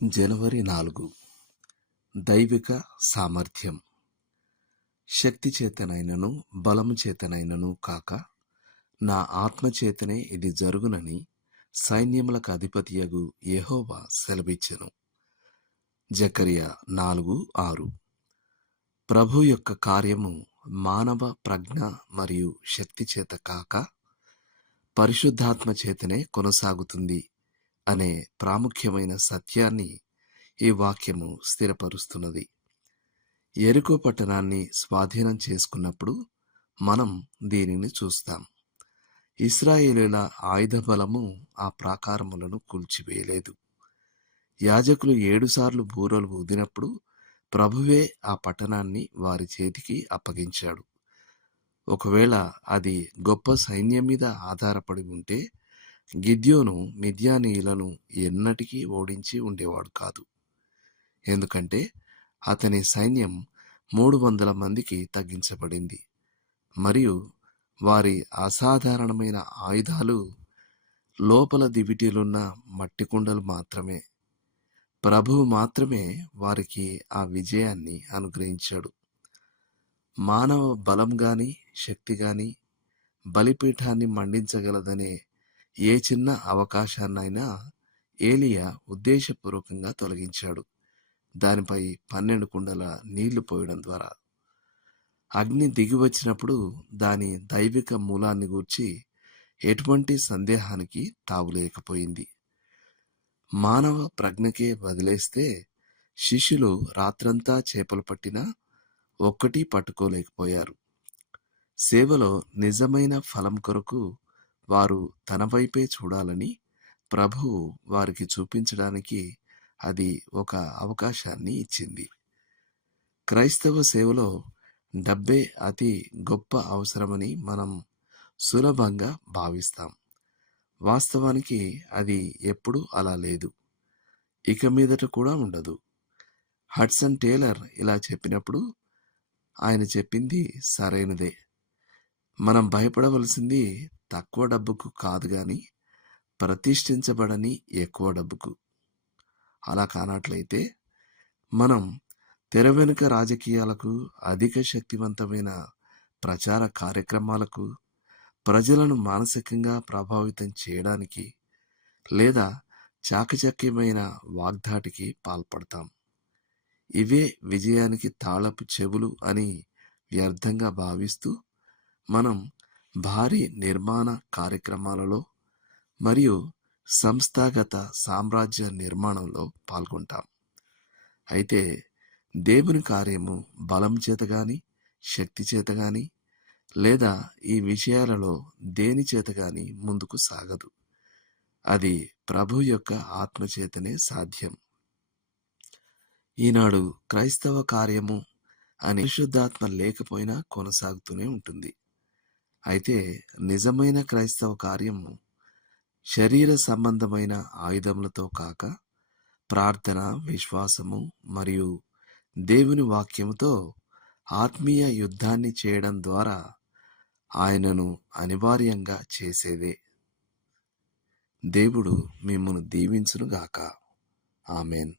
జనవరి 4 దైవిక సామర్థ్యం. శక్తి చేతనైనను బలము చేతనైనను కాక నా ఆత్మచేతనే ఇది జరుగునని సైన్యములకు అధిపతియగు యెహోవా సెలవిచ్చెను. జకర్యా 4:6. ప్రభు యొక్క కార్యము మానవ ప్రజ్ఞ మరియు శక్తి చేత కాక పరిశుద్ధాత్మ చేతనే కొనసాగుతుంది అనే ప్రాముఖ్యమైన సత్యాన్ని ఈ వాక్యము స్థిరపరుస్తున్నది. యెరికో పట్టణాన్ని స్వాధీనం చేసుకున్నప్పుడు మనం దీనిని చూస్తాం. ఇశ్రాయేలీయుల ఆయుధ బలము ఆ ప్రాకారములను కూల్చివేయలేదు. యాజకులు 7 సార్లు బూరలు ఊదినప్పుడు ప్రభువే ఆ పట్టణాన్ని వారి చేతికి అప్పగించాడు. ఒకవేళ అది గొప్ప సైన్యం మీద ఆధారపడి ఉంటే గిద్యోను మిద్యానీయులను ఎన్నటికీ ఓడించి ఉండేవాడు కాదు. ఎందుకంటే అతని సైన్యం 300 మందికి తగ్గించబడింది మరియు వారి అసాధారణమైన ఆయుధాలు లోపల దివిటీలున్న మట్టి కుండలు మాత్రమే. ప్రభువు మాత్రమే వారికి ఆ విజయాన్ని అనుగ్రహించాడు. మానవ బలం గాని శక్తి గాని బలిపీఠాన్ని మండించగలదనే ఏ చిన్న అవకాశాన్నైనా ఏలియా ఉద్దేశపూర్వకంగా తొలగించాడు. దానిపై 12 కుండల నీళ్లు పోయడం ద్వారా అగ్ని దిగివచ్చినప్పుడు దాని దైవిక మూలాన్ని గూర్చి ఎటువంటి సందేహానికి తావులేకపోయింది. మానవ ప్రజ్ఞకే వదిలేస్తే శిష్యులు రాత్రంతా చేపలు పట్టినా ఒక్కటి పట్టుకోలేకపోయారు. సేవలో నిజమైన ఫలం కొరకు వారు తన వైపే చూడాలని ప్రభువు వారికి చూపించడానికి అది ఒక అవకాశాన్ని ఇచ్చింది. క్రైస్తవ సేవలో డబ్బే అతి గొప్ప అవసరమని మనం సులభంగా భావిస్తాం. వాస్తవానికి అది ఎప్పుడూ అలా లేదు, ఇక మీదట కూడా ఉండదు. హడ్సన్ టేలర్ ఇలా చెప్పినప్పుడు ఆయన చెప్పింది సరైనదే. మనం భయపడవలసింది తక్కువ డబ్బుకు కాదు గాని ప్రతిష్ఠించబడని ఎక్కువ డబ్బుకు. అలా కానట్లయితే మనం తెర వెనుక రాజకీయాలకు, అధిక శక్తివంతమైన ప్రచార కార్యక్రమాలకు, ప్రజలను మానసికంగా ప్రభావితం చేయడానికి లేదా చాకచక్యమైన వాగ్దాటికి పాల్పడతాం. ఇవే విజయానికి తాళపు చెవులు అని వ్యర్థంగా భావిస్తూ మనం భారీ నిర్మాణ కార్యక్రమాలలో మరియు సంస్థాగత సామ్రాజ్య నిర్మాణంలో పాల్గొంటాం. అయితే దేవుని కార్యము బలం చేత గాని శక్తి చేత గాని లేదా ఈ విషయాలలో దేని చేత గాని ముందుకు సాగదు. అది ప్రభు యొక్క ఆత్మచేతనే సాధ్యం. ఈనాడు క్రైస్తవ కార్యము అని పరిశుద్ధాత్మ లేకపోయినా కొనసాగుతూనే ఉంటుంది. అయితే నిజమైన క్రైస్తవ కార్యము శరీర సంబంధమైన ఆయుధములతో కాక ప్రార్థన, విశ్వాసము మరియు దేవుని వాక్యముతో ఆత్మీయ యుద్ధాన్ని చేయడం ద్వారా ఆయనను అనివార్యంగా చేసేదే. దేవుడు మిమ్మును దీవించునుగాక. ఆమెన్.